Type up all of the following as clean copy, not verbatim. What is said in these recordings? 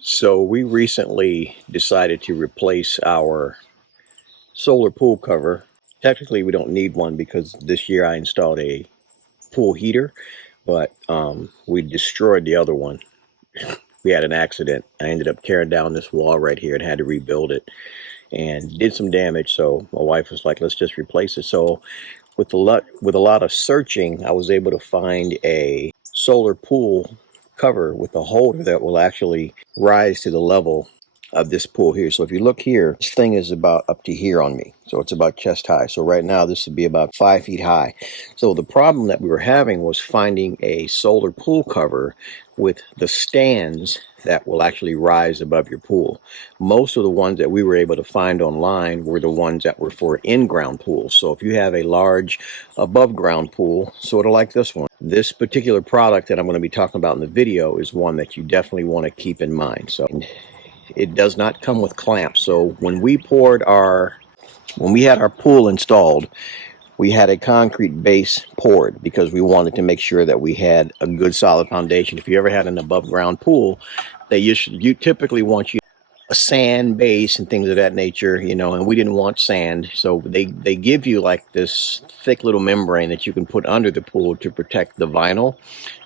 So we recently decided to replace our solar pool cover. Technically, we don't need one because this year I installed a pool heater, but we destroyed the other one. We had an accident. I ended up tearing down this wall right here and had to rebuild it and did some damage. So my wife was like, let's just replace it. So with a lot of searching, I was able to find a solar pool cover with a holder that will actually rise to the level of this pool here. So if you look here, this thing is about up to here on me. So it's about chest high. So right now this would be about 5 feet high. So the problem that we were having was finding a solar pool cover with the stands that will actually rise above your pool. Most of the ones that we were able to find online were the ones that were for in-ground pools. So if you have a large above-ground pool, sort of like this one, this particular product that I'm going to be talking about in the video is one that you definitely want to keep in mind. So it does not come with clamps. So when we had our pool installed, we had a concrete base poured because we wanted to make sure that we had a good solid foundation. If you ever had an above ground pool, you typically want a sand base and things of that nature, and we didn't want sand. So they give you like this thick little membrane that you can put under the pool to protect the vinyl.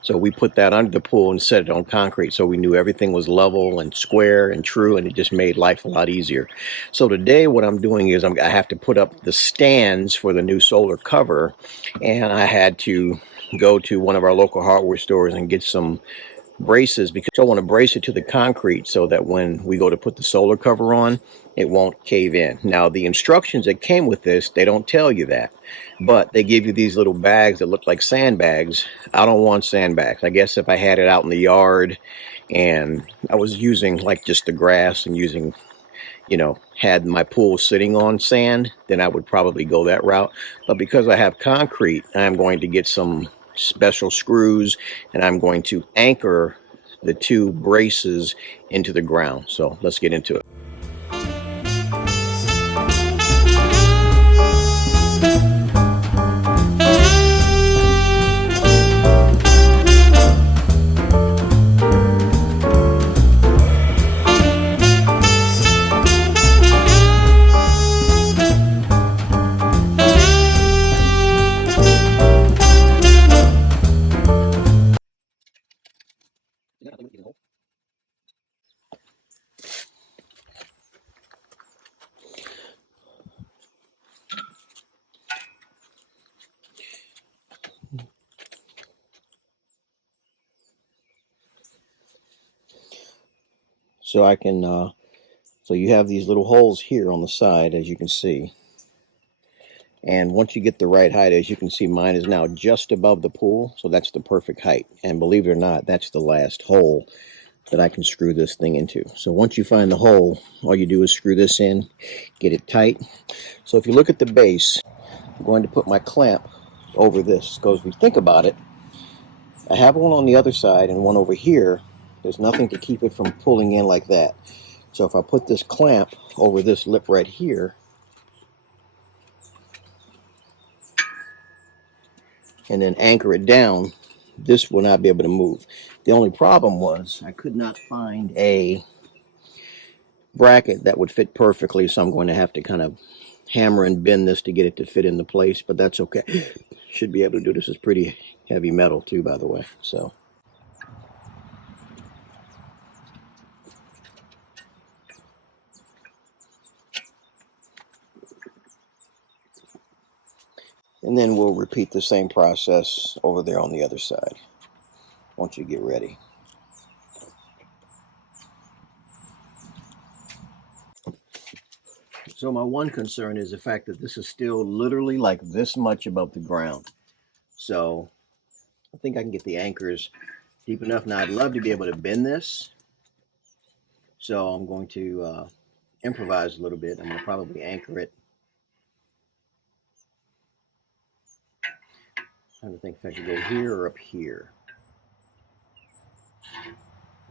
So we put that under the pool and set it on concrete so we knew everything was level and square and true, and it just made life a lot easier. So today what I'm doing is I have to put up the stands for the new solar cover, and I had to go to one of our local hardware stores and get some braces because I want to brace it to the concrete so that when we go to put the solar cover on, it won't cave in. Now, the instructions that came with this, they don't tell you that, but they give you these little bags that look like sandbags. I don't want sandbags. I guess if I had it out in the yard and I was using like just the grass and had my pool sitting on sand, then I would probably go that route. But because I have concrete, I'm going to get some special screws and I'm going to anchor the two braces into the ground. So let's get into it. So so you have these little holes here on the side, as you can see. And once you get the right height, as you can see, mine is now just above the pool. So that's the perfect height. And believe it or not, that's the last hole that I can screw this thing into. So once you find the hole, all you do is screw this in, get it tight. So if you look at the base, I'm going to put my clamp over this. Because if you think about it, I have one on the other side and one over here. There's nothing to keep it from pulling in like that. So if I put this clamp over this lip right here, and then anchor it down, this will not be able to move. The only problem was I could not find a bracket that would fit perfectly, so I'm going to have to kind of hammer and bend this to get it to fit into place, but that's okay. Should be able to do this. Is pretty heavy metal too, by the way. So and then we'll repeat the same process over there on the other side once you get ready. So my one concern is the fact that this is still literally like this much above the ground. So I think I can get the anchors deep enough. Now I'd love to be able to bend this. So I'm going to improvise a little bit. I'm going to probably anchor it. I'm trying to think if I should go here or up here.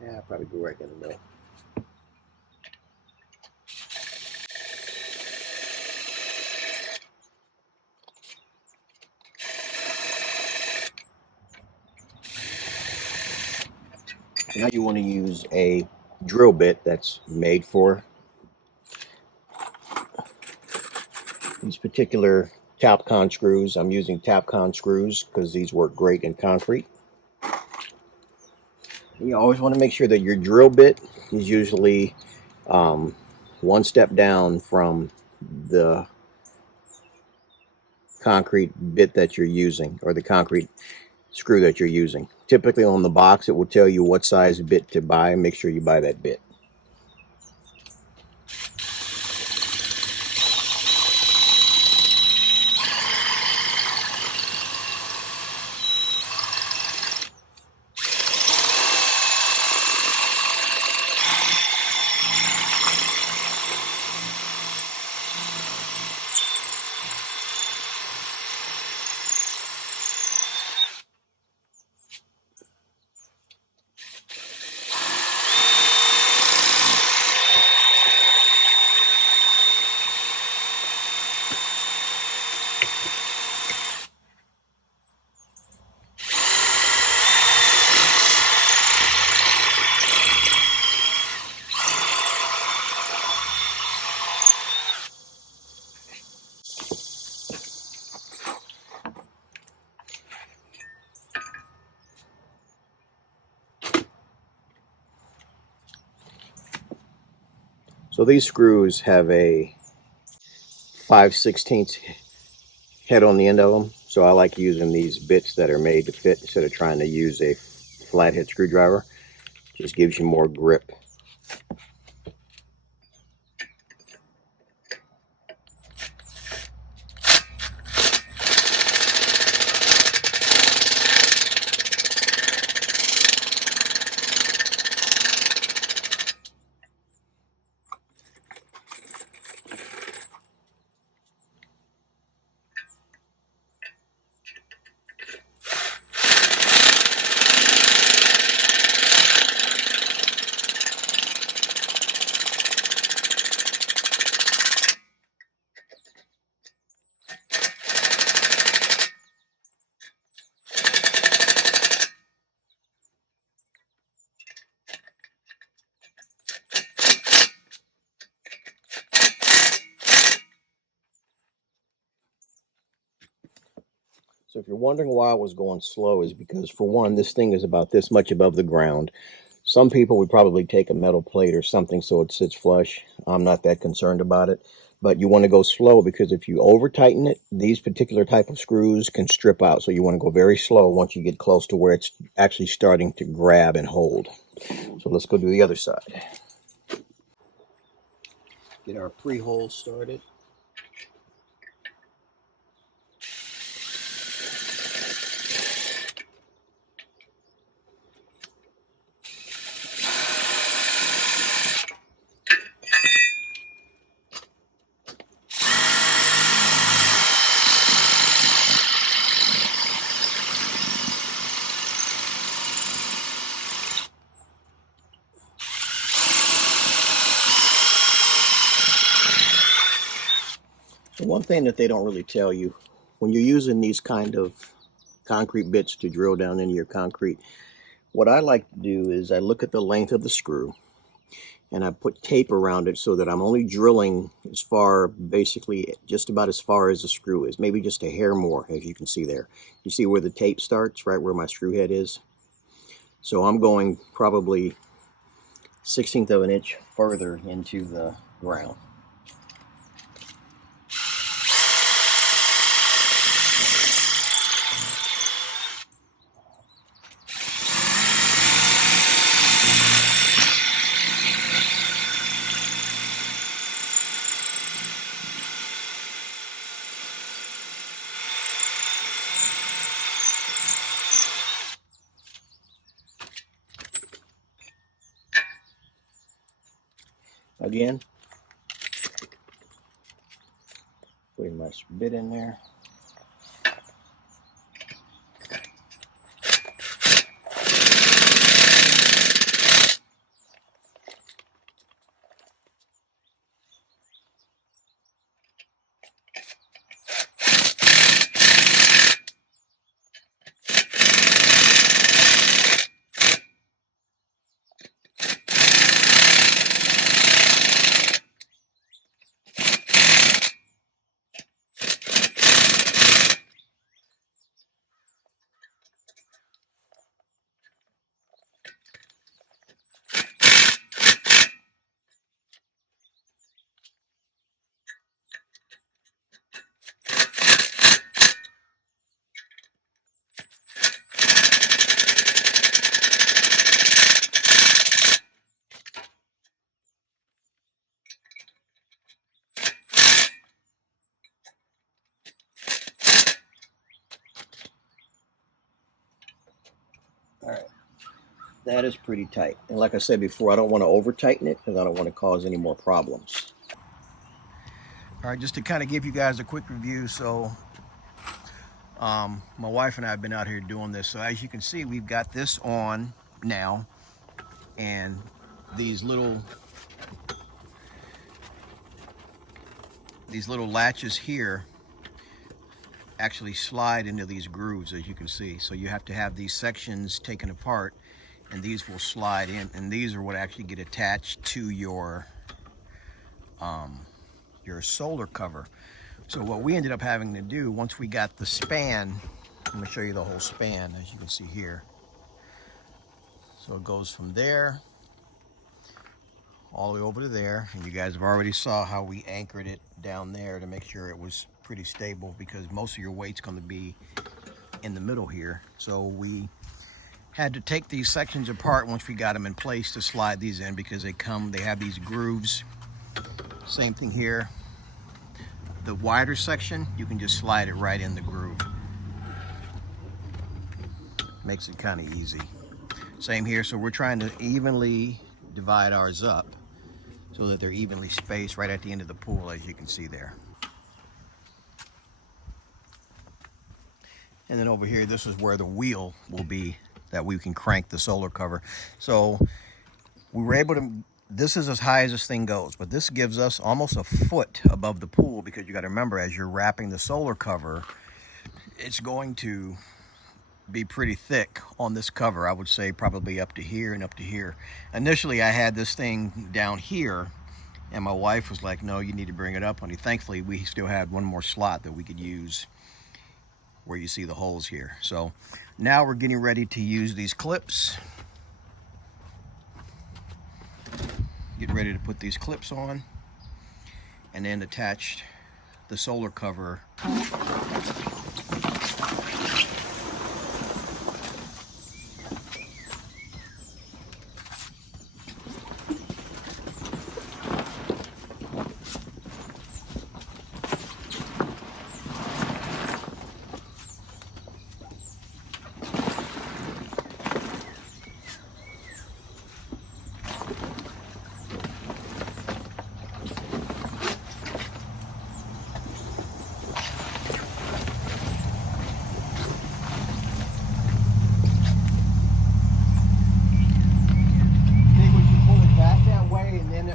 Yeah, I'll probably go right in the middle. Now you want to use a drill bit that's made for these particular Tapcon screws. I'm using Tapcon screws because these work great in concrete. You always want to make sure that your drill bit is usually one step down from the concrete bit that you're using, or the concrete screw that you're using. Typically on the box it will tell you what size bit to buy. Make sure you buy that bit. So these screws have a 5/16 head on the end of them. So I like using these bits that are made to fit instead of trying to use a flathead screwdriver. Just gives you more grip. So if you're wondering why I was going slow, is because, for one, this thing is about this much above the ground. Some people would probably take a metal plate or something so it sits flush. I'm not that concerned about it. But you want to go slow, because if you over tighten it, these particular type of screws can strip out. So you want to go very slow once you get close to where it's actually starting to grab and hold. So let's go do the other side. Get our pre-hole started. So one thing that they don't really tell you, when you're using these kind of concrete bits to drill down into your concrete, what I like to do is I look at the length of the screw and I put tape around it so that I'm only drilling as far, basically just about as far as the screw is, maybe just a hair more, as you can see there. You see where the tape starts, right where my screw head is? So I'm going probably 1/16 of an inch further into the ground. Again, putting my bit in there. That is pretty tight. And like I said before, I don't want to over tighten it because I don't want to cause any more problems. All right, just to kind of give you guys a quick review. So my wife and I have been out here doing this. So as you can see, we've got this on now, and these little latches here actually slide into these grooves, as you can see. So you have to have these sections taken apart, and these will slide in, and these are what actually get attached to your solar cover. So what we ended up having to do, once we got the span, I'm going to show you the whole span, as you can see here. So it goes from there all the way over to there, and you guys have already saw how we anchored it down there to make sure it was pretty stable, because most of your weight's going to be in the middle here. So we had to take these sections apart once we got them in place to slide these in, because they have these grooves. Same thing here. The wider section, you can just slide it right in the groove. Makes it kind of easy. Same here, so we're trying to evenly divide ours up so that they're evenly spaced right at the end of the pool, as you can see there. And then over here, this is where the wheel will be that we can crank the solar cover. So we were able to, this is as high as this thing goes, but this gives us almost a foot above the pool, because you got to remember, as you're wrapping the solar cover, it's going to be pretty thick on this cover. I would say probably up to here and up to here. Initially, I had this thing down here, and my wife was like, no, you need to bring it up, honey. Thankfully, we still had one more slot that we could use where you see the holes here. So now we're getting ready to use these clips. Get ready to put these clips on and then attach the solar cover.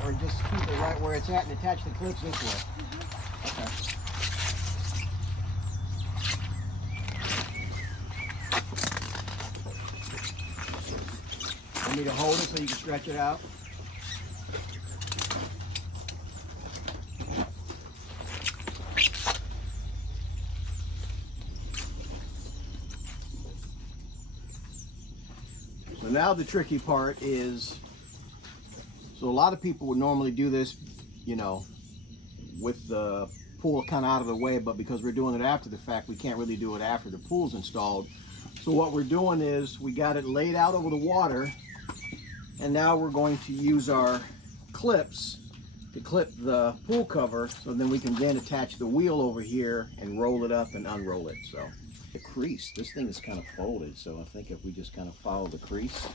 Or just keep it right where it's at and attach the clips this way. Okay. You need to hold it so you can stretch it out. So now the tricky part is, so a lot of people would normally do this, you know, with the pool kind of out of the way, but because we're doing it after the fact, we can't really do it after the pool's installed. So what we're doing is we got it laid out over the water, and now we're going to use our clips to clip the pool cover, so then we can then attach the wheel over here and roll it up and unroll it. So the crease, this thing is kind of folded, so I think if we just kind of follow the crease,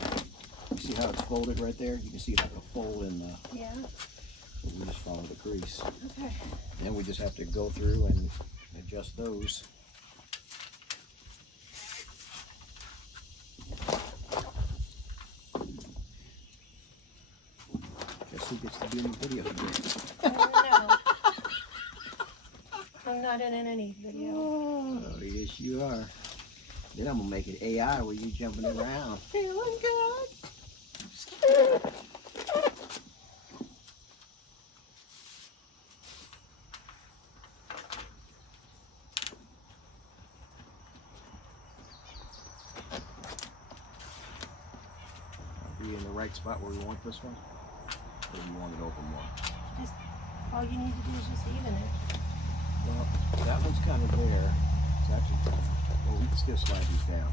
you see how it's folded right there? You can see like a fold in the... Yeah. So we just follow the crease. Okay. Then we just have to go through and adjust those. Guess who gets to be in the video here? I don't know. I'm not in any video. Oh, yes you are. Then I'm going to make it AI where you jumping around. Feeling good. Are we in the right spot where we want this one? Or do you want it open more? Just, all you need to do is just even it. Well, that one's kind of there. It's actually, well, we can still slide these down.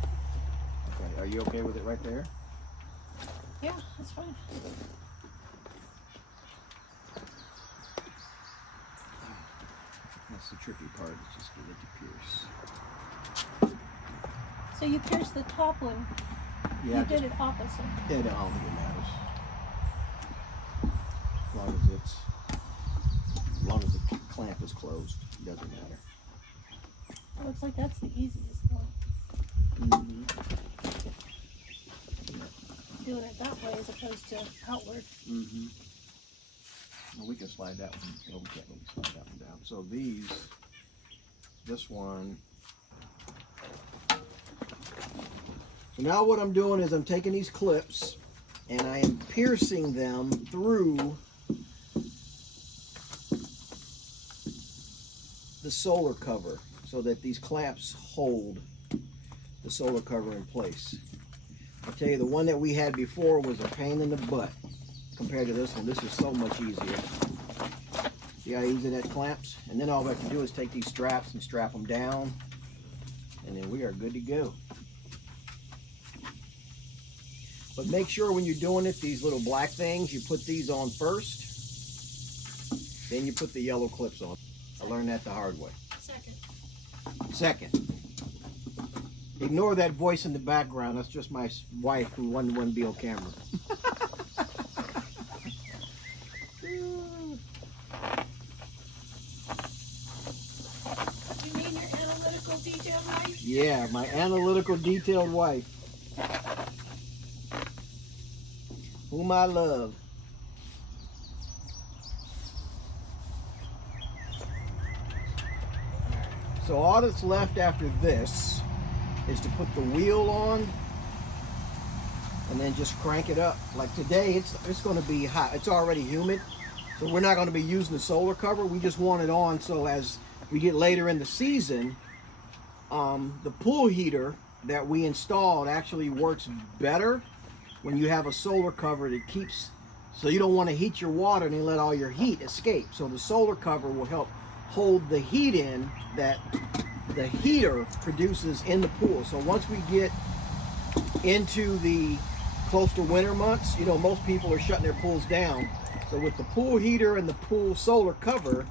Okay, are you okay with it right there? Yeah, that's fine. That's the tricky part, is just to let you pierce. So you pierce the top one Yeah, you did it opposite. Yeah, I don't think it matters. As long as the clamp is closed, it doesn't matter. It looks like that's the easiest though. Mm-hmm. Doing it that way as opposed to outward. Mm-hmm. Well, we can slide that one. Well, we can't really slide that one down. So this one. So now what I'm doing is I'm taking these clips and I am piercing them through the solar cover so that these clamps hold the solar cover in place. I'll tell you, the one that we had before was a pain in the butt compared to this one. This is so much easier. See how easy that clamps? And then all we have to do is take these straps and strap them down, and then we are good to go. But make sure when you're doing it, these little black things, you put these on first, then you put the yellow clips on. I learned that the hard way. Second. Ignore that voice in the background. That's just my wife who wouldn't want to be on camera. You mean your analytical detailed wife? Yeah, my analytical detailed wife. Whom I love. So all that's left after this is to put the wheel on and then just crank it up. Like today, it's going to be hot. It's already humid, so we're not going to be using the solar cover. We just want it on so as we get later in the season, the pool heater that we installed actually works better when you have a solar cover that keeps, so you don't want to heat your water and then let all your heat escape. So the solar cover will help hold the heat in that the heater produces in the pool. So once we get into the close to winter months, you know, most people are shutting their pools down. So with the pool heater and the pool solar cover,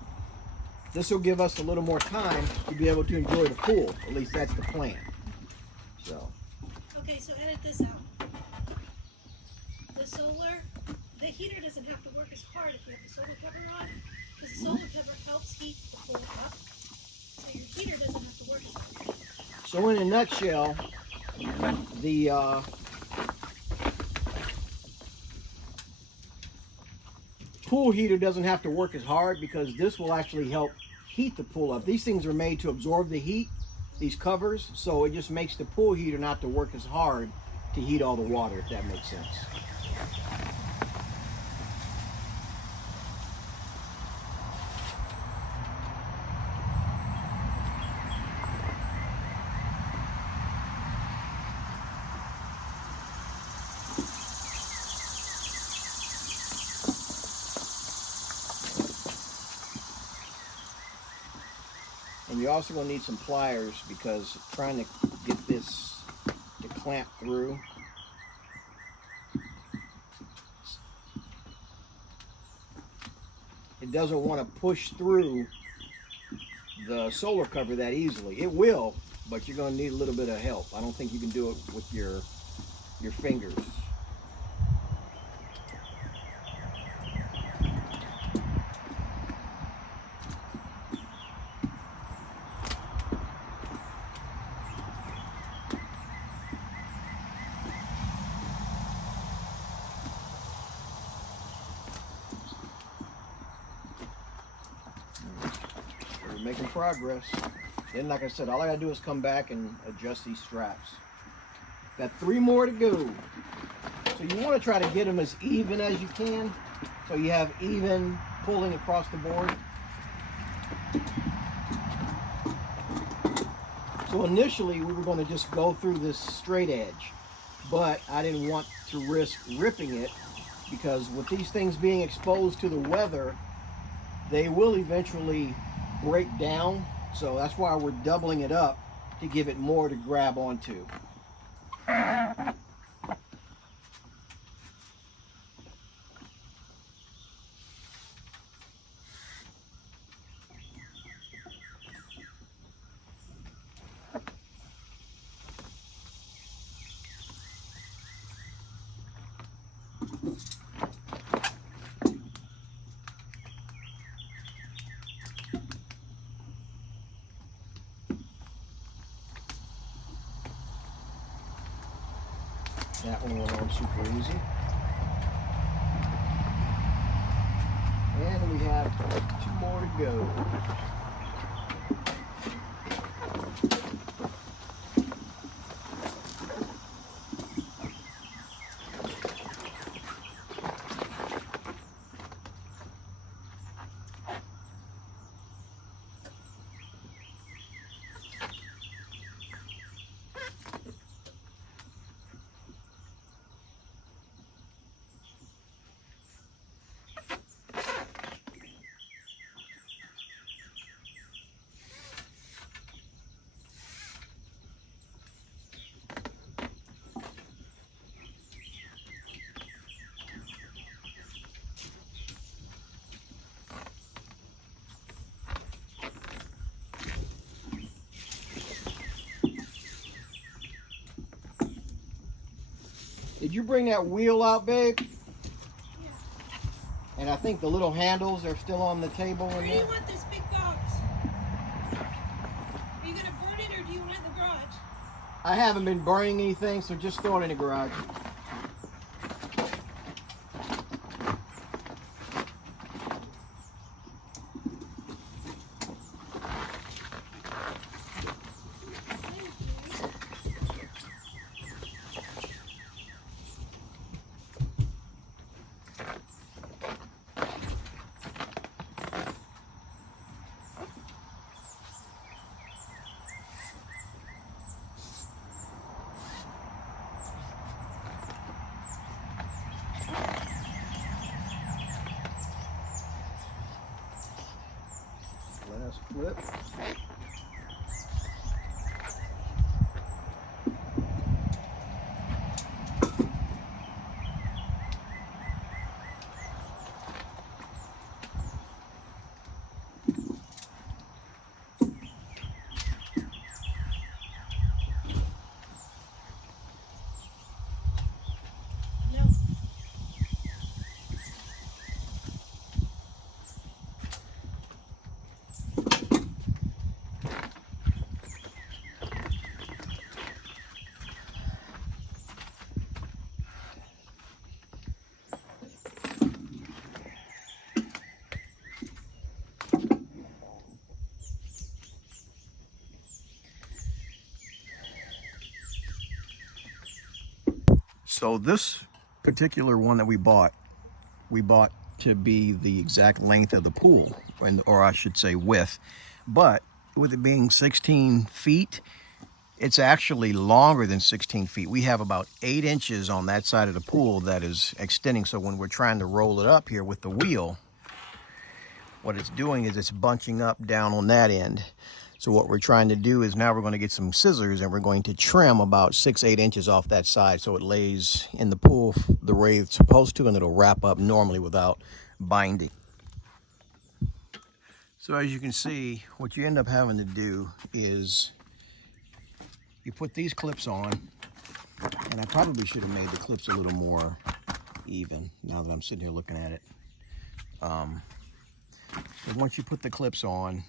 this will give us a little more time to be able to enjoy the pool. At least that's the plan. So. Okay, so edit this out. The heater doesn't have to work as hard if you have the solar cover on, because the solar cover helps heat the pool up. So your heater doesn't have to work as hard. So in a nutshell, the pool heater doesn't have to work as hard because this will actually help heat the pool up. These things are made to absorb the heat, these covers, so it just makes the pool heater not to work as hard to heat all the water, if that makes sense. And you're also going to need some pliers because trying to get this to clamp through, it doesn't want to push through the solar cover that easily. It will, but you're going to need a little bit of help. I don't think you can do it with your fingers. We're making progress. Then, like I said, all I gotta do is come back and adjust these straps. Got 3 more to go. So you want to try to get them as even as you can, so you have even pulling across the board. So initially we were going to just go through this straight edge, but I didn't want to risk ripping it because with these things being exposed to the weather, they will eventually break down. So that's why we're doubling it up to give it more to grab onto. That one went on super easy. And we have 2 more to go. Did you bring that wheel out, babe? Yeah. And I think the little handles are still on the table in Where do there. you want this big box? Are you going to burn it or do you want it in the garage? I haven't been burning anything, so just throw it in the garage. Last clip. No. So this particular one that we bought to be the exact length of the pool, or I should say width. But with it being 16 feet, it's actually longer than 16 feet. We have about 8 inches on that side of the pool that is extending. So when we're trying to roll it up here with the wheel, what it's doing is it's bunching up down on that end. So what we're trying to do is now we're going to get some scissors and we're going to trim about 6-8 inches off that side so it lays in the pool the way it's supposed to, and it'll wrap up normally without binding. So as you can see, what you end up having to do is you put these clips on, and I probably should have made the clips a little more even now that I'm sitting here looking at it. But once you put the clips on,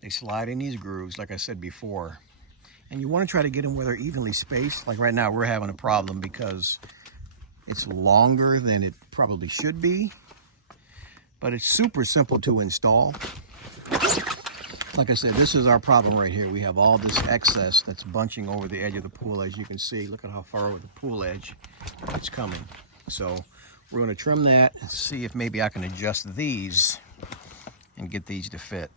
they slide in these grooves, like I said before. And you want to try to get them where they're evenly spaced. Like right now, we're having a problem because it's longer than it probably should be. But it's super simple to install. Like I said, this is our problem right here. We have all this excess that's bunching over the edge of the pool, as you can see. Look at how far over the pool edge it's coming. So we're going to trim that and see if maybe I can adjust these and get these to fit.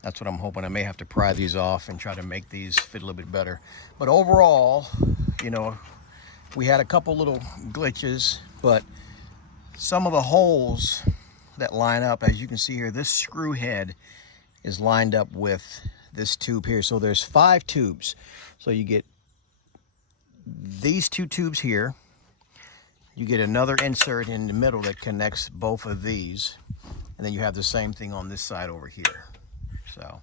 That's what I'm hoping. I may have to pry these off and try to make these fit a little bit better. But overall, you know, we had a couple little glitches, but some of the holes that line up, as you can see here, this screw head is lined up with this tube here. So there's 5 tubes. So you get these 2 tubes here. You get another insert in the middle that connects both of these. And then you have the same thing on this side over here. So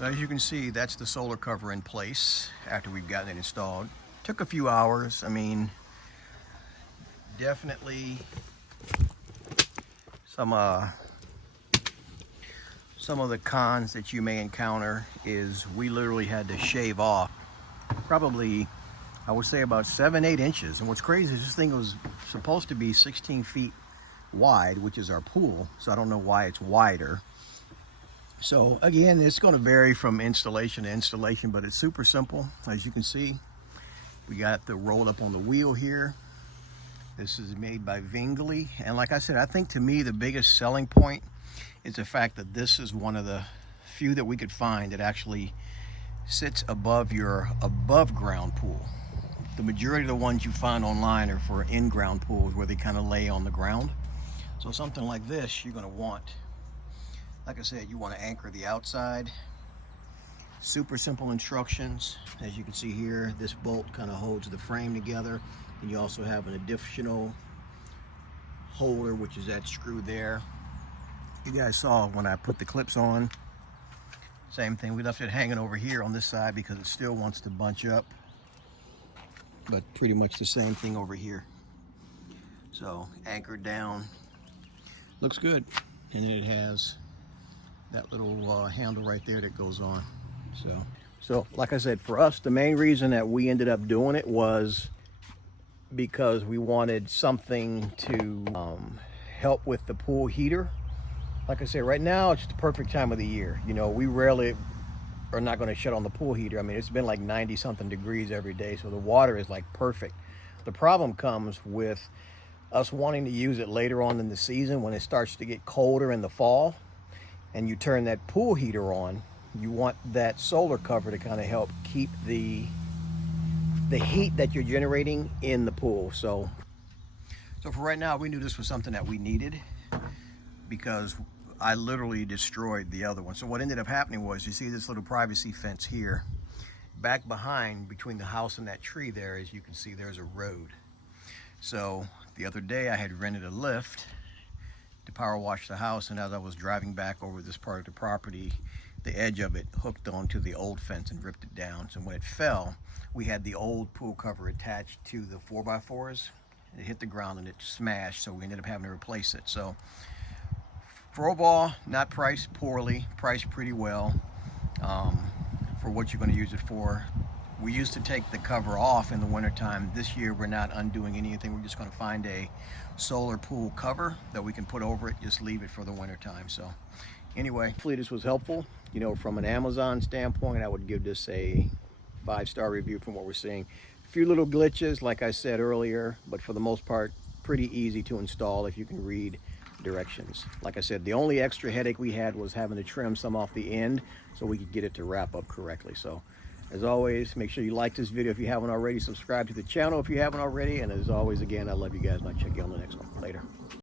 as you can see, that's the solar cover in place after we've gotten it installed. Took a few hours. I mean, definitely some of the cons that you may encounter is we literally had to shave off probably I would say about 7-8 inches. And what's crazy is this thing was supposed to be 16 feet wide, which is our pool. So I don't know why it's wider. So again, it's going to vary from installation to installation, but it's super simple. As you can see, we got the roll up on the wheel here. This is made by VINGLI. And like I said, I think to me the biggest selling point is the fact that this is one of the few that we could find that actually sits above your above ground pool. The majority of the ones you find online are for in-ground pools where they kind of lay on the ground. So something like this, you're going to want, like I said, you want to anchor the outside. Super simple instructions. As you can see here, this bolt kind of holds the frame together. And you also have an additional holder, which is that screw there. You guys saw when I put the clips on, same thing. We left it hanging over here on this side because it still wants to bunch up. But pretty much the same thing over here. So anchored down, looks good. And then it has that little handle right there that goes on. So like I said, for us, the main reason that we ended up doing it was because we wanted something to help with the pool heater. Like I said, right now it's the perfect time of the year. You know, we rarely are not going to shut on the pool heater. I mean, it's been like 90 something degrees every day, so the water is like perfect. The problem comes with us wanting to use it later on in the season when it starts to get colder in the fall, and you turn that pool heater on. You want that solar cover to kind of help keep the heat that you're generating in the pool. So for right now, we knew this was something that we needed because I literally destroyed the other one. So what ended up happening was, you see this little privacy fence here. Back behind, between the house and that tree there, as you can see, there's a road. So the other day I had rented a lift to power wash the house, and as I was driving back over this part of the property, the edge of it hooked onto the old fence and ripped it down. So when it fell, we had the old pool cover attached to the 4x4s. It hit the ground and it smashed, so we ended up having to replace it. So for overall, not priced poorly, priced pretty well for what you're going to use it for. We used to take the cover off in the wintertime. This year we're not undoing anything. We're just going to find a solar pool cover that we can put over it, just leave it for the wintertime. So anyway, hopefully this was helpful. You know, from an Amazon standpoint, I would give this a 5-star review from what we're seeing. A few little glitches, like I said earlier, but for the most part, pretty easy to install if you can read directions. Like I said, the only extra headache we had was having to trim some off the end so we could get it to wrap up correctly. So as always, make sure you like this video if you haven't already, subscribe to the channel if you haven't already, and as always, again, I love you guys, and I'll check you on the next one.